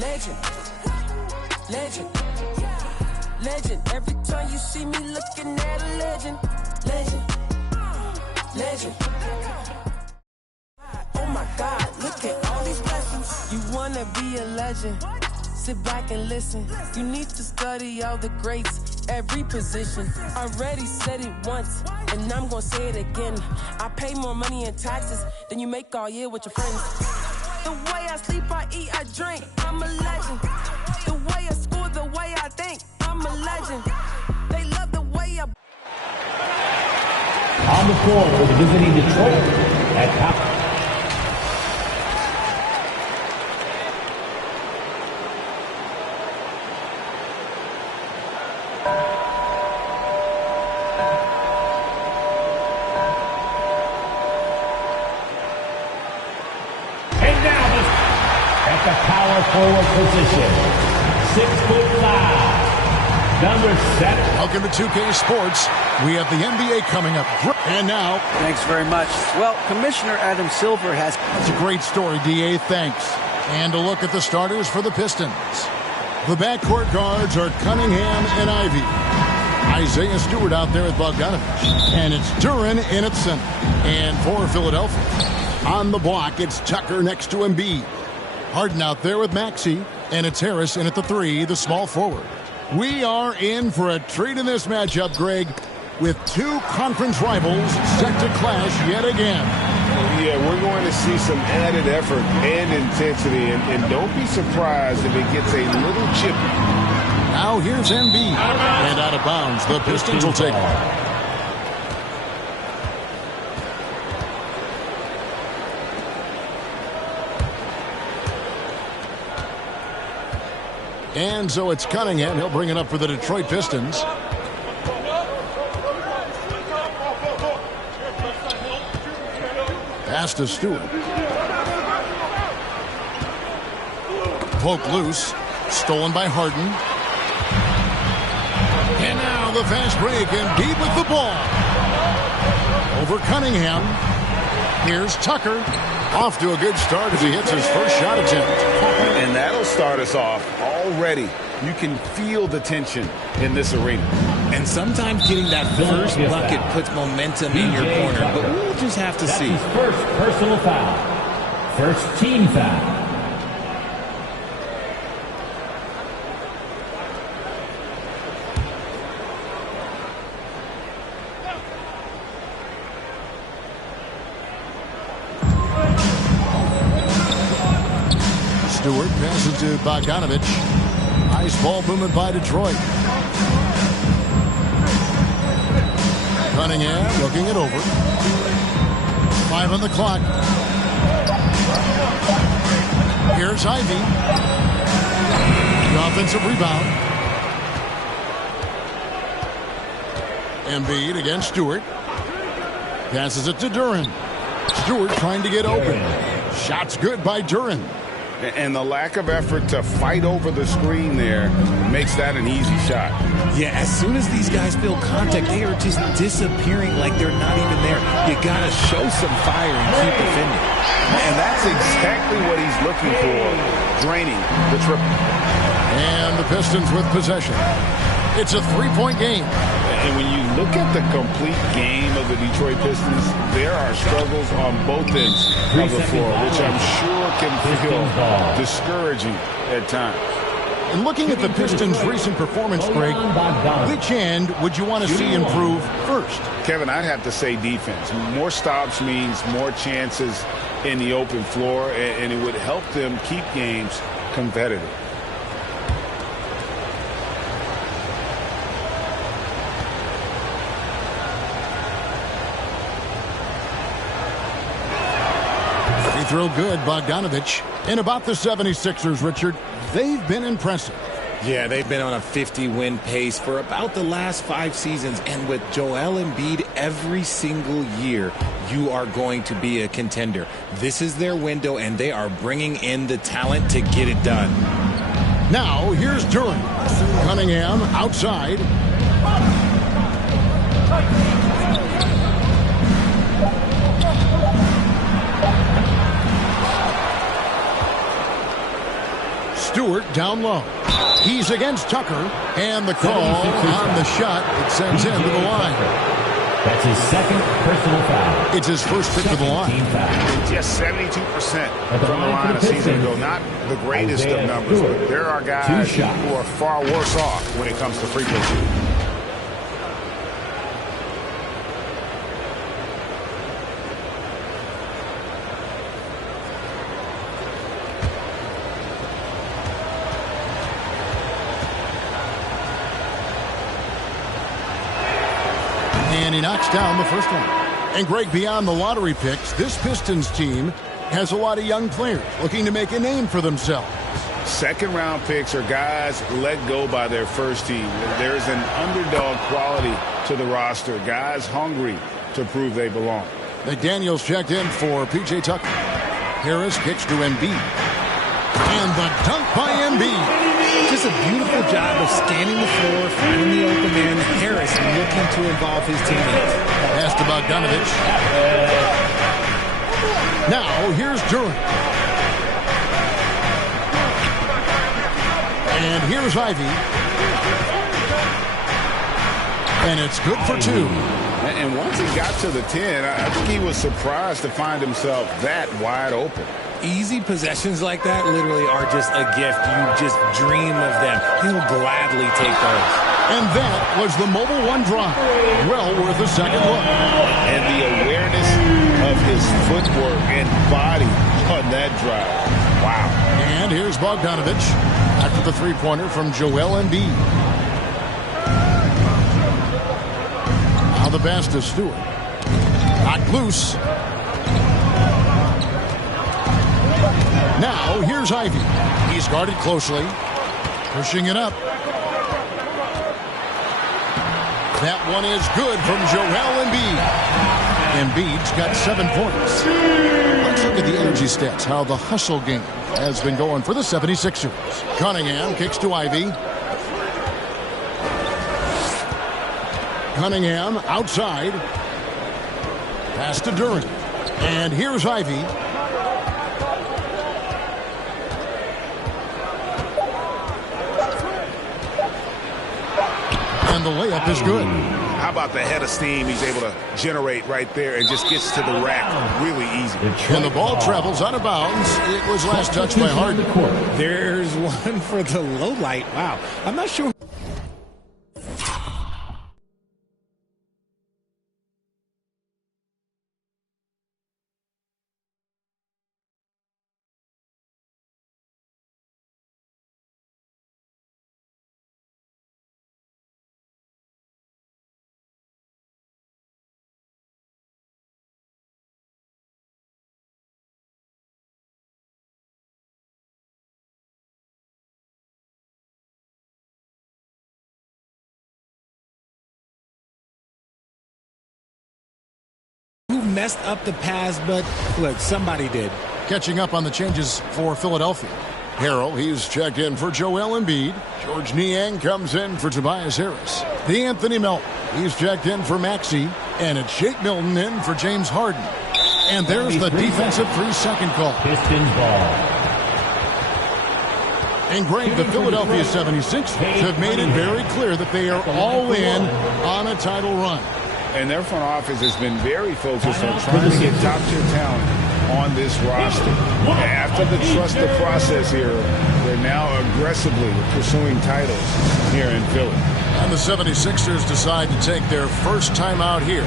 Legend. Legend. Legend. Every time you see me looking at a legend. Legend. Legend. Oh my God, look at all these blessings. You wanna be a legend? Sit back and listen. You need to study all the greats, every position. Already said it once, and I'm gonna say it again. I pay more money in taxes than you make all year with your friends. The way I sleep, I eat, I drink, I'm a legend. The way I school, the way I think, I'm a legend. They love the way I... On the floor for the visiting Detroit at top. Forward position, 6'5", number 7. Welcome to 2K Sports. We have the NBA coming up. And now... Thanks very much. Well, Commissioner Adam Silver has... It's a great story, D.A. Thanks. And a look at the starters for the Pistons. The backcourt guards are Cunningham and Ivy. Isaiah Stewart out there with Bogdanovich. And it's Duren in at center. And for Philadelphia, on the block, it's Tucker next to Embiid. Harden out there with Maxey, and it's Harris in at the 3, the small forward. We are in for a treat in this matchup, Greg, with two conference rivals set to clash yet again. Yeah, we're going to see some added effort and intensity, and don't be surprised if it gets a little chippy. Now here's Embiid, and out of bounds, the Pistons will take it. And so it's Cunningham. He'll bring it up for the Detroit Pistons. Pass to Stewart. Poke loose. Stolen by Harden. And now the fast break, and deep with the ball. Over Cunningham. Here's Tucker. Off to a good start as he hits his first shot attempt. And that'll start us off already. You can feel the tension in this arena. And sometimes getting that first bucket puts momentum in your corner, but we'll just have to see. That's his first personal foul. First team foul. Stewart passes to Bogdanovich. Nice ball movement by Detroit. Cunningham looking it over. 5 on the clock. Here's Ivy. The offensive rebound. Embiid against Stewart. Passes it to Duren. Stewart trying to get open. Shot's good by Duren. And the lack of effort to fight over the screen there makes that an easy shot. Yeah, as soon as these guys feel contact, they are just disappearing like they're not even there. You got to show some fire and keep defending. And that's exactly what he's looking for, draining the triple. And the Pistons with possession. It's a 3-point game. And when you look at the complete game of the Detroit Pistons, there are struggles on both ends of the floor, which I'm sure can feel discouraging at times. And looking at the Pistons' recent performance, Greg, which end would you want to see improve first? Kevin, I'd have to say defense. More stops means more chances in the open floor, and it would help them keep games competitive. Throw good, Bogdanovich. And about the 76ers, Richard, they've been impressive. Yeah, they've been on a 50-win pace for about the last 5 seasons. And with Joel Embiid every single year, you are going to be a contender. This is their window, and they are bringing in the talent to get it done. Now, here's Duren. Cunningham outside. Stewart down low. He's against Tucker, and the call on the shot, it sends him to the line. That's his second personal foul. It's his first trip to the line. Just 72% from the line a season ago. Not the greatest of numbers, but there are guys who are far worse off when it comes to free throw shooting. And he knocks down the first one. And Greg, beyond the lottery picks, this Pistons team has a lot of young players looking to make a name for themselves. Second-round picks are guys let go by their first team. There's an underdog quality to the roster. Guys hungry to prove they belong. McDaniels checked in for P.J. Tucker. Harris kicks to Embiid. And the dunk by Embiid. Just a beautiful job of scanning the floor, finding the open man. Harris looking to involve his teammates. Pass to Bogdanovich. Now here's Durant. And here's Ivy. And it's good for two. And once he got to the 10, I think he was surprised to find himself that wide open. Easy possessions like that literally are just a gift. You just dream of them. He'll gladly take those. And that was the Mobile One drive. Well worth a second look. And the awareness of his footwork and body on that drive. Wow. And here's Bogdanovich after the three-pointer from Joel Embiid. Now the pass to Stewart. Knocked loose. Now, here's Ivy. He's guarded closely. Pushing it up. That one is good from Joel Embiid. Embiid's got 7 points. Let's look at the energy stats, how the hustle game has been going for the 76ers. Cunningham kicks to Ivy. Cunningham outside. Pass to Durant. And here's Ivy. And the layup is good. How about the head of steam he's able to generate right there and just gets to the rack really easy. And the ball travels out of bounds. It was last touched by Harden. There's one for the low light. Wow. I'm not sure. Who messed up the pass, but look, somebody did. Catching up on the changes for Philadelphia. Harrell, he's checked in for Joel Embiid. George Niang comes in for Tobias Harris. Anthony Melton, he's checked in for Maxey. And it's Shake Milton in for James Harden. And there's the defensive 3-second call. Pistons ball. And Greg, the Philadelphia 76ers have made it very clear that they are all in on a title run. And their front office has been very focused on trying to get top-tier talent on this roster. After the trust the process era, they're now aggressively pursuing titles here in Philly. And the 76ers decide to take their first time out here.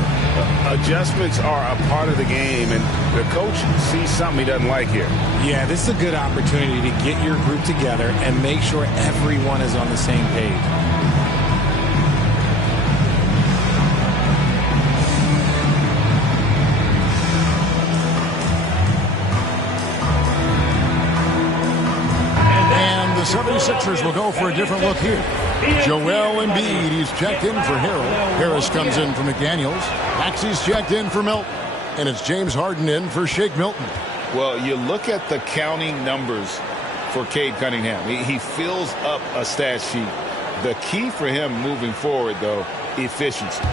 Adjustments are a part of the game, and the coach sees something he doesn't like here. Yeah, this is a good opportunity to get your group together and make sure everyone is on the same page. The 76ers will go for a different look here. Joel Embiid, he's checked in for Harrell. Harris comes in for McDaniels. Maxey's checked in for Melton. And it's James Harden in for Shake Milton. Well, you look at the counting numbers for Cade Cunningham. He fills up a stat sheet. The key for him moving forward, though, efficiency.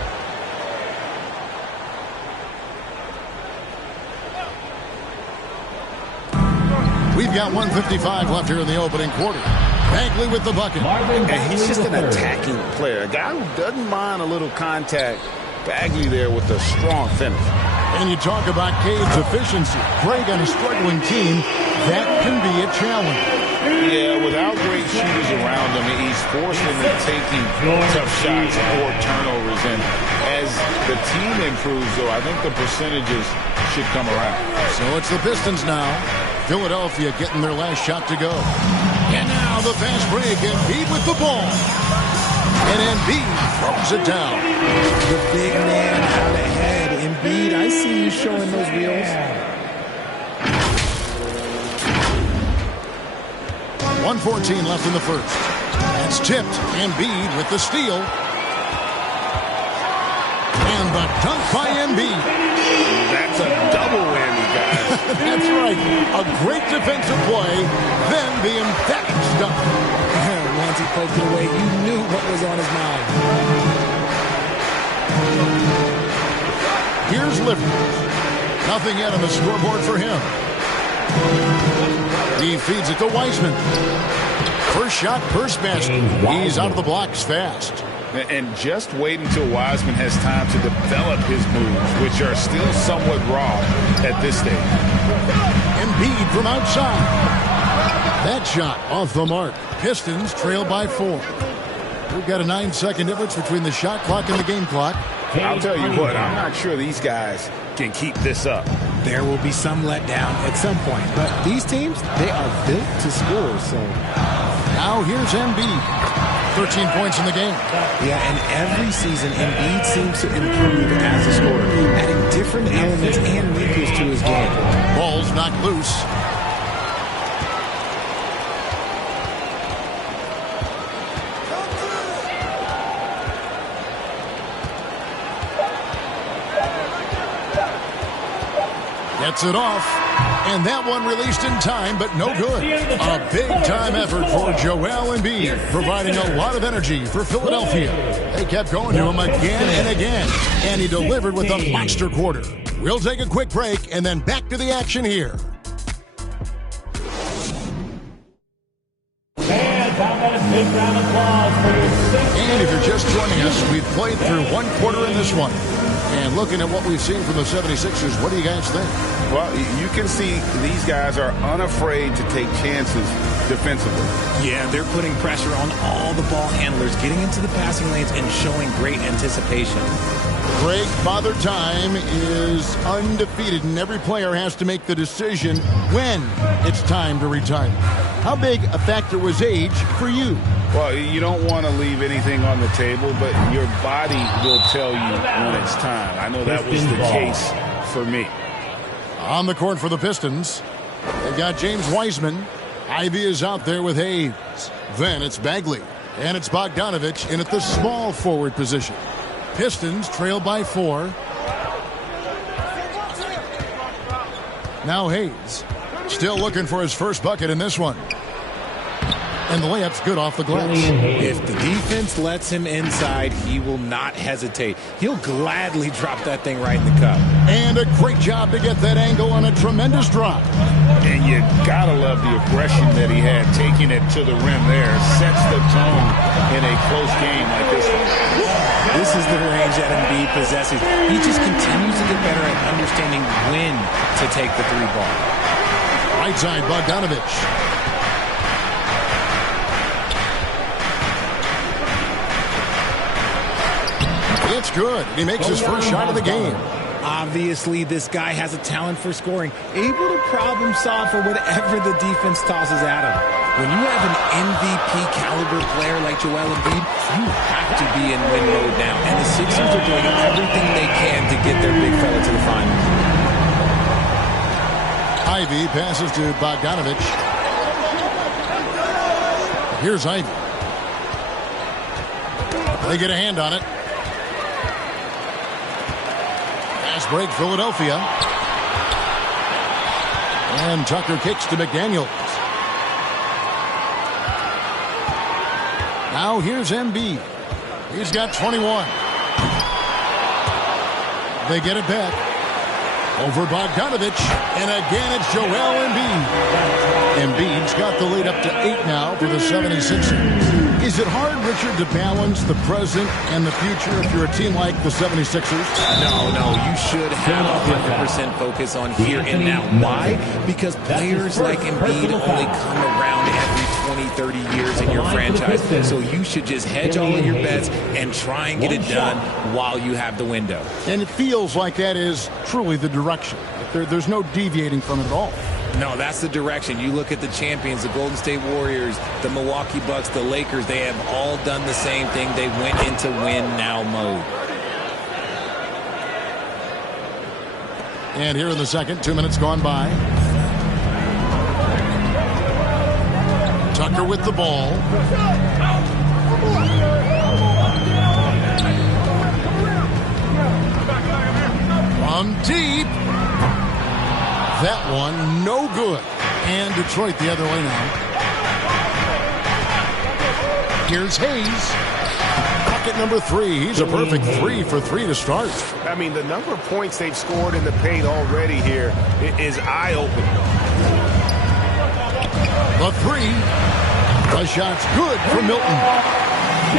We've got 1:55 left here in the opening quarter. Bagley with the bucket. And he's just an attacking player. A guy who doesn't mind a little contact. Bagley there with a strong finish. And you talk about Cade's efficiency. Greg on a struggling team, that can be a challenge. Yeah, without great shooters around him, he's forced into taking tough shots or turnovers. And as the team improves, though, I think the percentages should come around. So it's the Pistons now. Philadelphia getting their last shot to go. And now the fast break. Embiid with the ball. And Embiid throws it down. The big man out ahead. Embiid, I see you showing those wheels. 1:14 left in the first. That's tipped. Embiid with the steal. And the dunk by Embiid. That's a double whammy, guys. That's right. A great defensive play, then the emphatic dunk. Once he poked it away, you knew what was on his mind. Here's Livers. Nothing yet on the scoreboard for him. He feeds it to Wiseman. First shot, first basket. He's out of the blocks fast. And just wait until Wiseman has time to develop his moves, which are still somewhat raw at this stage. Embiid from outside. That shot off the mark. Pistons trail by 4. We've got a 9-second difference between the shot clock and the game clock. I'll tell you what, I'm not sure these guys can keep this up. There will be some letdown at some point, but these teams, they are built to score. So now here's Embiid. 13 points in the game. Yeah, and every season Embiid seems to improve as a scorer, adding different elements and wrinkles to his game. Ball's knocked loose. Gets it off. And that one released in time, but no good. A big-time effort for Joel Embiid, providing a lot of energy for Philadelphia. They kept going to him again and again, and he delivered with a monster quarter. We'll take a quick break, and then back to the action here. And if you're just joining us, we've played through one quarter in this one. And looking at what we've seen from the 76ers, what do you guys think? Well, you can see these guys are unafraid to take chances defensively. Yeah, they're putting pressure on all the ball handlers, getting into the passing lanes and showing great anticipation. Greg, Father Time is undefeated, and every player has to make the decision when it's time to retire. How big a factor was age for you? Well, you don't want to leave anything on the table, but your body will tell you when it's time. I know that was the case for me. On the court for the Pistons, they got James Wiseman. Ivy is out there with Hayes. Then it's Bagley, and it's Bogdanovich in at the small forward position. Pistons trail by 4. Now Hayes, still looking for his first bucket in this one. And the layup's good off the glass. If the defense lets him inside, he will not hesitate. He'll gladly drop that thing right in the cup. And a great job to get that angle on a tremendous drop. And you gotta love the aggression that he had, taking it to the rim there. Sets the tone in a close game like this one. This is the range that Embiid possesses. He just continues to get better at understanding when to take the three ball. Right side, Bogdanovich. It's good. He makes his first shot of the game. Obviously, this guy has a talent for scoring, able to problem solve for whatever the defense tosses at him. When you have an MVP caliber player like Joel Embiid, you have to be in win mode now. And the Sixers are doing everything they can to get their big fella to the finals. Ivy passes to Bogdanovich. Here's Ivy. They get a hand on it. Fast break, Philadelphia. And Tucker kicks to McDaniels. Now here's Embiid. He's got 21. They get it back. Over Bogdanovich. And again, it's Joel Embiid. Embiid's got the lead up to 8 now for the 76ers. Is it hard, Richard, to balance the present and the future if you're a team like the 76ers? No. You should have 100% focus on here and now. Why? Because players like Embiid only come around every 20, 30 years in your franchise. So you should just hedge all of your bets and try and get it done while you have the window. And it feels like that is truly the direction. There's no deviating from it at all. No, that's the direction. You look at the champions, the Golden State Warriors, the Milwaukee Bucks, the Lakers. They have all done the same thing. They went into win-now mode. And here in the second, 2 minutes gone by. Tucker with the ball. From deep. That one, no good. And Detroit the other way now. Here's Hayes. Bucket number 3. He's a perfect 3 for 3 to start. I mean, the number of points they've scored in the paint already here is eye-opening. The 3. The shot's good for Milton.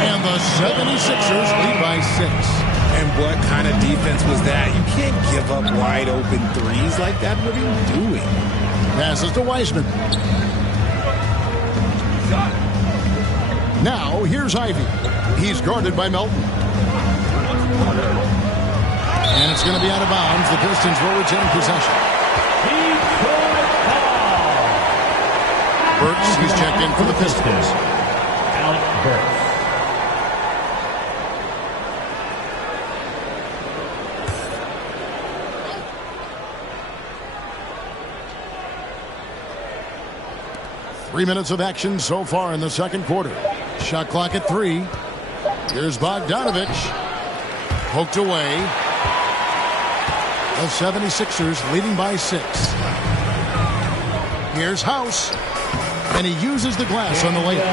And the 76ers lead by 6. And what kind of defense was that? You can't give up wide open threes like that. What are you doing? Passes to Wiseman. Now, here's Ivy. He's guarded by Melton. And it's going to be out of bounds. The Pistons will retain possession. Burks, he's checked in for the Pistons. Alec Burks. Three minutes of action so far in the second quarter. Shot clock at 3. Here's Bogdanovich. Poked away. The 76ers leading by 6. Here's House. And he uses the glass on the layup.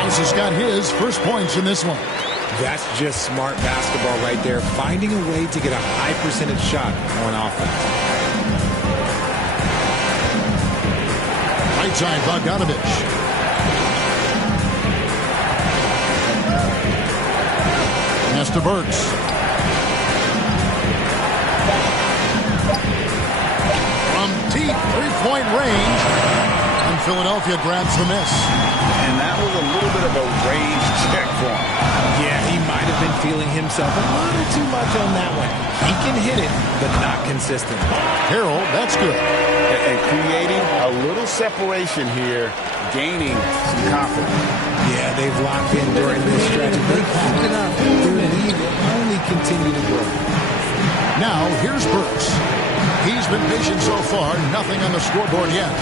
House has got his first points in this one. That's just smart basketball right there. Finding a way to get a high percentage shot on offense. Right side, Bogdanovich. Pass to Burks. From deep three-point range. And Philadelphia grabs the miss. And that was a little bit of a rage check for him. Yeah, he might have been feeling himself a little too much on that one. He can hit it, but not consistent. Carroll, that's good. And creating a little separation here, gaining some confidence. Yeah, they've locked in during this stretch. If they keep it up, their lead will only continue to grow. Now, here's Burks. He's been patient so far, nothing on the scoreboard yet.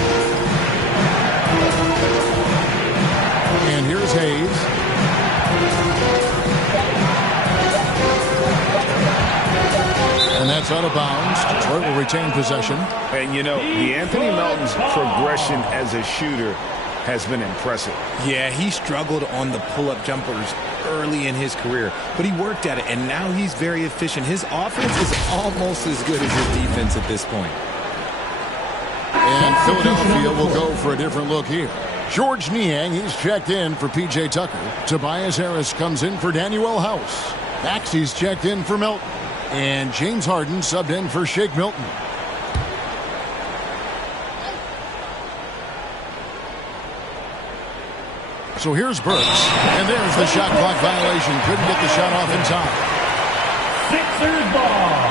And here's Hayes. And that's out of bounds. Detroit will retain possession. And, you know, DeAnthony Melton's progression as a shooter has been impressive. Yeah, he struggled on the pull-up jumpers early in his career, but he worked at it, and now he's very efficient. His offense is almost as good as his defense at this point. And Philadelphia will go for a different look here. George Niang, he's checked in for P.J. Tucker. Tobias Harris comes in for Danuel House. Maxey's checked in for Melton. And James Harden subbed in for Shake Milton. So here's Burks. And there's the shot clock violation. Couldn't get the shot off in time. Sixers ball.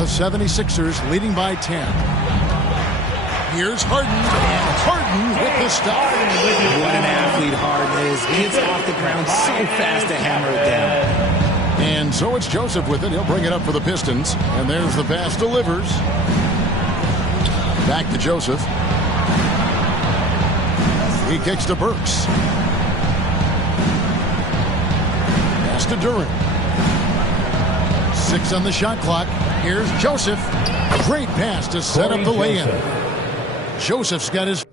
The 76ers leading by 10. Here's Harden, and Harden with the stop. What an athlete Harden is. Gets off the ground so fast to hammer it down. And so it's Joseph with it. He'll bring it up for the Pistons. And there's the pass, delivers. Back to Joseph. He kicks to Burks. Pass to Durant. 6 on the shot clock. Here's Joseph. Great pass to set up the lay-in. Joseph's got his